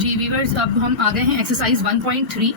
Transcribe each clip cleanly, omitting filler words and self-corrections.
जी viewers, अब हम आ गए हैं एक्सरसाइज 1.3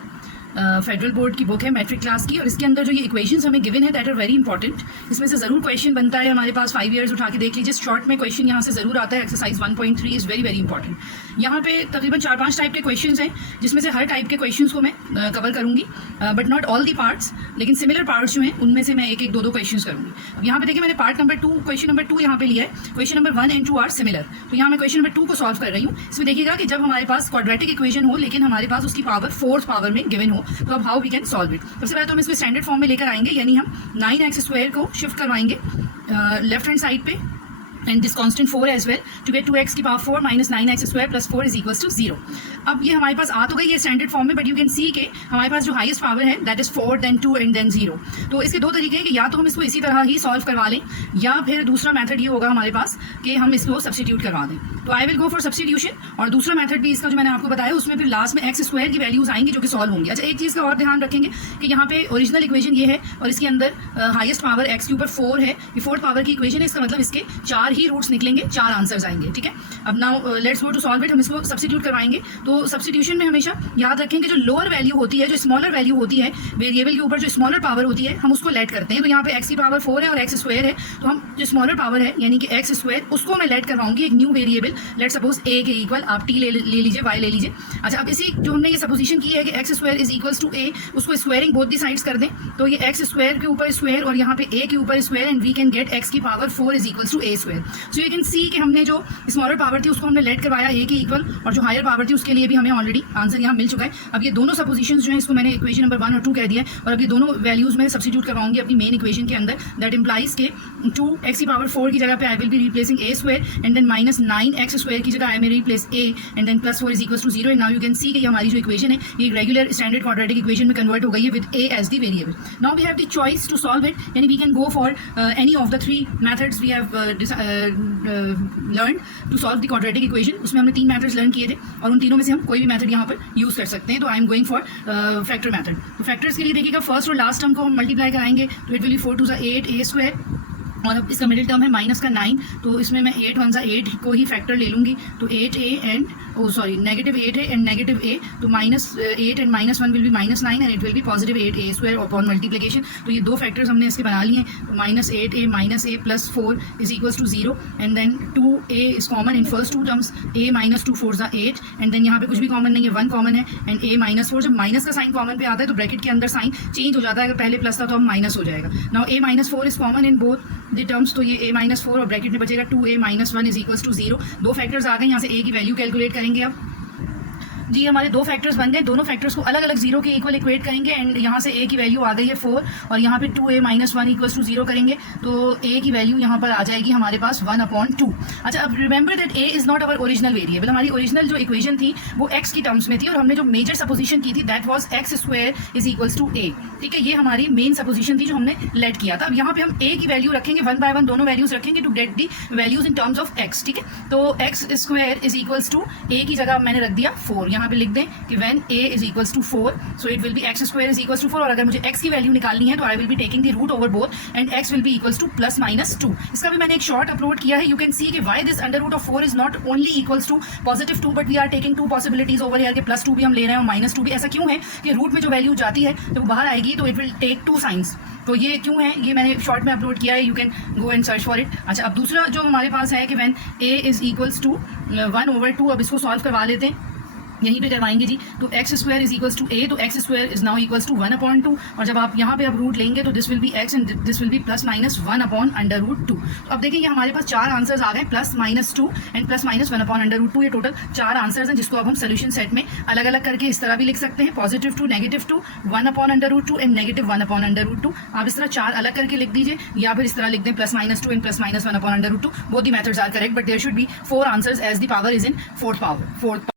फेडरल बोर्ड की बुक है मैट्रिक क्लास की, और इसके अंदर जो ये इक्वेशंस हमें गिवन है दैट आर वेरी इंपॉर्टेंट। इसमें से ज़रूर क्वेश्चन बनता है हमारे पास 5 ईयर्स उठा के देख लीजिए, शॉर्ट में क्वेश्चन यहाँ से ज़रूर आता है। Exercise 1.3 is very very important. यहाँ पे तकरीबन 4-5 टाइप के क्वेश्चन हैं, जिसमें से हर टाइप के क्वेश्चन को मैं कवर करूँगी, but not all the parts, लेकिन सिमिलर पार्ट्स जो हैं उनमें से मैं एक दो क्वेश्चन करूँगी। अब यहाँ पे देखिए मैंने पार्ट नंबर 2 क्वेश्चन नंबर 2 यहाँ पे लिया है। Question number 1 and 2 are similar, तो यहाँ मैं क्वेश्चन नंबर 2 को सॉल्व कर रही हूँ। इसमें देखिएगा कि जब हमारे पास क्वाड्रेटिक इक्वेशन हो लेकिन हमारे पास उसकी पावर 4th पावर में गिवन हो, तो अब how we can solve it. सबसे पहले तो हम इसको स्टैंडर्ड फॉर्म में लेकर आएंगे, यानी हम 9x² को शिफ्ट करवाएंगे लेफ्ट हैंड साइड पे, and this constant 4 as well to get 2x की power 4 minus 9x² plus 4 is equals to 0। अब ये हमारे पास आ तो गई है स्टैंडर्ड फॉर्म में, बट यू कैन सी के हमारे पास जो हाईएस्ट पावर है that is 4 then 2 and then 0। तो इसके दो तरीके हैं कि या तो हम इसको इसी तरह ही सॉल्व करवा लें, या फिर दूसरा मेथड ये होगा हमारे पास कि हम इसको सब्स्टिट्यूट करवा दें। तो I will go for substitution, और दूसरा मेथड भी इसका जो मैंने आपको बताया उसमें फिर लास्ट में x² की वैल्यूज आएंगी जो कि सॉल्व होंगी। अच्छा, एक चीज़ का और ध्यान रखेंगे कि यहाँ पे ओरिजिनल इक्वेशन ये है और इसके अंदर हाईएस्ट पावर x के ऊपर 4 है, ये 4th पावर की इक्वेशन है, इसका मतलब इसके 4 ही रूट्स निकलेंगे, 4 आंसर्स आएंगे। ठीक है, अब now let's go to solve it. हम इसको सब्स्टिट्यूट करवाएंगे। तो सब्स्टिट्यूशन में हमेशा याद रखें कि जो लोअर वैल्यू होती है, जो स्मॉलर वैल्यू होती है वेरिएबल के ऊपर, जो स्मॉलर पावर होती है हम उसको लेट करते हैं। तो यहाँ पे x की पावर 4 है और x² है, तो हम जो स्मॉलर पावर है यानी कि x² उसको मैं लेट करवाऊंगी एक new variable, let suppose a के इक्वल, आप t ले लीजिए, y ले लीजिए। अच्छा, अब इसी जो हमने ये सपोजिशन की है कि x² is equals to a, उसको स्क्वायरिंग बोथ दी साइड्स कर दें, तो ये x² के ऊपर स्क्वायर और यहाँ पे a के ऊपर square, and we can get x की power 4 is equals to a²। So you can see कि हमने जो स्मॉलर पावर थी उसको हमने लेट करवाया a के इक्वल, और जो हायर पावर थी उसके लिए भी हमें ऑलरेडी आंसर यहाँ मिल चुका है। अब ये दोनों सपोजिशंस जो है इसको मैंने इक्वेशन नंबर 1 और 2 कह दिया है, और अब ये दोनों वैल्यूज में सब्स्टिट्यूट करवाऊंगी अपनी मेन इक्वेशन के अंदर। दैट इंप्लाइज के 2x की पावर 4 की जगह पे I will be replacing a² and then minus 9x² की जगह I may replace a and then plus 4 is equals to 0। And now you can see कि हमारी जो इक्वेशन है ये रेगुलर स्टैंडर्ड क्वाड्रेटिक इक्वेशन में कन्वर्ट हो गई है with a as the variable. Now we have the choice to solve it, यानी we can go for any of the 3 methods we have learn to solve the quadratic equation. उसमें हमने 3 methods learn किए थे और उन तीनों में से हम कोई भी मेथड यहाँ पर यूज़ कर सकते हैं। तो I am going for factor method. तो फैक्टर्स के लिए देखिएगा फर्स्ट और लास्ट टर्म को हम मल्टीप्लाई कराएंगे, तो इट विल बी 4 2 8 a², और अब इसका मिडिल टर्म है माइनस का 9, तो इसमें मैं 8 1 8 को ही फैक्टर ले लूँगी, तो 8a एंड नेगेटिव 8 है एंड नेगेटिव a, तो minus 8 and minus 1 will be minus 9 and it will be positive 8a² upon multiplication. तो ये दो फैक्टर्स हमने इसके बना लिए हैं, तो minus 8a minus a plus 4 is equals to 0, and then 2a is common in first 2 terms, a minus 2 4 8, and then यहाँ पे कुछ भी कॉमन नहीं है, 1 कॉमन है, एंड a माइनस 4। जब माइनस का साइन कॉमन पे आता है तो ब्रैकेट के अंदर साइन चेंज हो जाता है, अगर पहले प्लस था तो अब माइनस हो जाएगा। Now a minus 4 is common in both the terms, तो ये a माइनस 4 और ब्रैकेट में बचेगा 2a minus 1 is equals to 0। दो फैक्टर्स आ गए, यहाँ से a की वैल्यू कैलकुलेट करेंगे। अब जी हमारे दो फैक्टर्स बन गए, दोनों फैक्टर्स को अलग अलग 0 के इक्वल इक्वेट करेंगे, एंड यहाँ से a की वैल्यू आ गई है 4 और यहाँ पे 2a माइनस 1 इक्वल्स टू 0 करेंगे, तो a की वैल्यू यहाँ पर आ जाएगी हमारे पास 1/2। अच्छा, अब remember that a is not our original variable. हमारी ओरिजिनल जो इक्वेशन थी वो x की टर्म्स में थी, और हमने जो मेजर सपोजिशन की थी that was x² is equals to a। ठीक है, ये हमारी मेन सपोजिशन थी जो हमने लेट किया था। अब यहाँ पे हम a की वैल्यू रखेंगे 1 by 1, दोनों वैल्यूज रखेंगे to get the values in terms of x। ठीक है, तो x² is equals to a की जगह मैंने रख दिया 4, यहाँ पे लिख दें कि when a is equals to 4, so it will be x² is equals to 4, और अगर मुझे x की वैल्यू निकालनी है तो I will be taking the root over both and x will be equals to plus minus 2। इसका भी मैंने एक शॉर्ट अपलोड किया है, you can see कि why this under root of 4 is not only equals to positive 2 but we are taking 2 possibilities over here कि plus 2 भी हम ले रहे हैं और minus 2 भी। ऐसा क्यों है कि रूट में जो वैल्यू जाती है तो वो बाहर आएगी, तो it will take 2 signs। तो ये क्यों है, ये मैंने शॉर्ट में अपलोड किया है, you can go and search for it. अच्छा, अब दूसरा जो हमारे पास है कि when a is equals to 1/2, अब इसको सॉल्व करवा लेते हैं, यहीं पे करवाएंगे जी। तो x² is equals to a, तो x² is now equals to 1/2, और जब आप यहाँ पे अब रूट लेंगे तो this will be x and this will be plus minus 1/√2। तो अब देखेंगे हमारे पास 4 आंसर्स आ गए, plus minus 2 and plus minus 1/√2। ये टोटल 4 आंसर्स हैं, जिसको अब हम सोल्यूशन सेट में अलग अलग करके इस तरह भी लिख सकते हैं, पॉजिटिव 2, नेगेटिव 2, 1/√2 एंड नेगेटिव 1/√2। आप इस तरह 4 अलग करके लिख दीजिए, या फिर इस तरह लिख दें plus minus 2 and plus minus 1/√2। Both the methods are correct, but there should be 4 answers as the power is in 4th power.